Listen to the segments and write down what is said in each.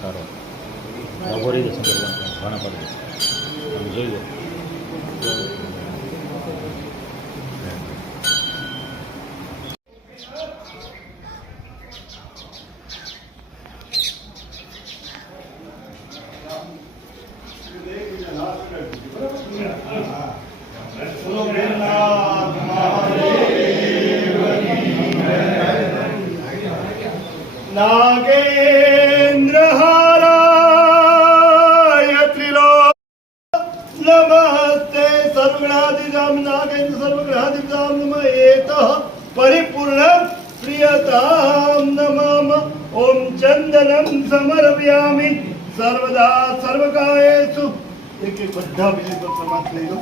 સારો લાભો રહી જશે ઘણા પડે તમે જોઈ લો. नागेन्द्र हाराय त्रिलोक नमस्ते सर्वगणाधिजाम नागेन्द्र सर्वग्रहाधिजाम नमः एतः परिपूर्णं प्रियतां नमः ओम चंदनं समर्पयामि सर्वदा सर्वकायेषु एक एक बद्धा बिली पर समाप्त ले लो.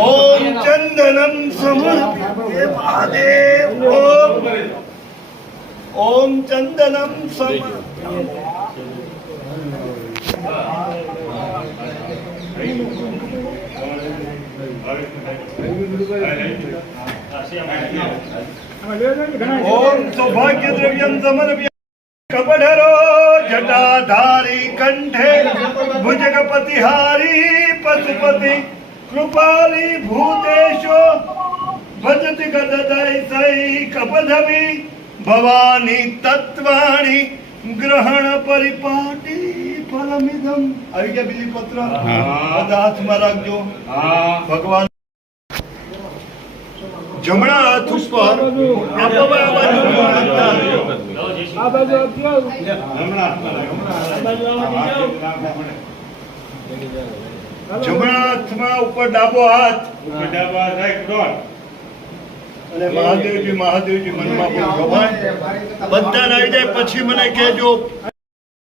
ओम चंदनम समर्पयामि महादेव ओम चंदनम ओम सौभाग्य द्रव्यम समर्पयामि कपड़रो जटाधारी कंठे भुजगपतिहारी पशुपति कृपाली भूतेशो भजति गददै सै कपधवि भवानी तत्वाणी ग्रहण परिपाटी फलमिदम. આવી ગયા બીલી પત્ર બધા હાથમાં રાખજો. ભગવાન જમણા હાથ ઉપર જમણા હાથમાં ઉપર ડાબો હાથ અને મહાદેવજી મહાદેવજી મનમાં બોલો. બધા આવી જાય પછી મને કહેજો.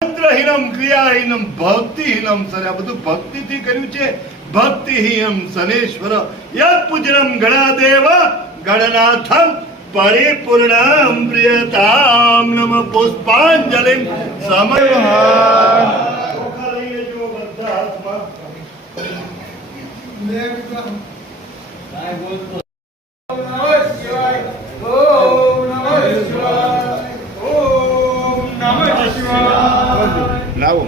મંત્રહીનમ ક્રિયાહીનમ ભક્તિહીનમ સર આ બધું ભક્તિથી કર્યું છે. ભક્તિહીનમ સનેશ્વર યદ પૂજનમ ગણાદેવ ગણનાથમ પરિપૂર્ણમ પ્રિયતામ નમ પુષ્પાંજલિ સમયહાન. લાવો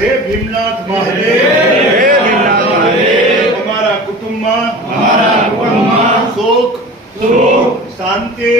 હે ભીમનાથ મહાદેવ અમારા કુટુંબમાં સુખ શાંતિ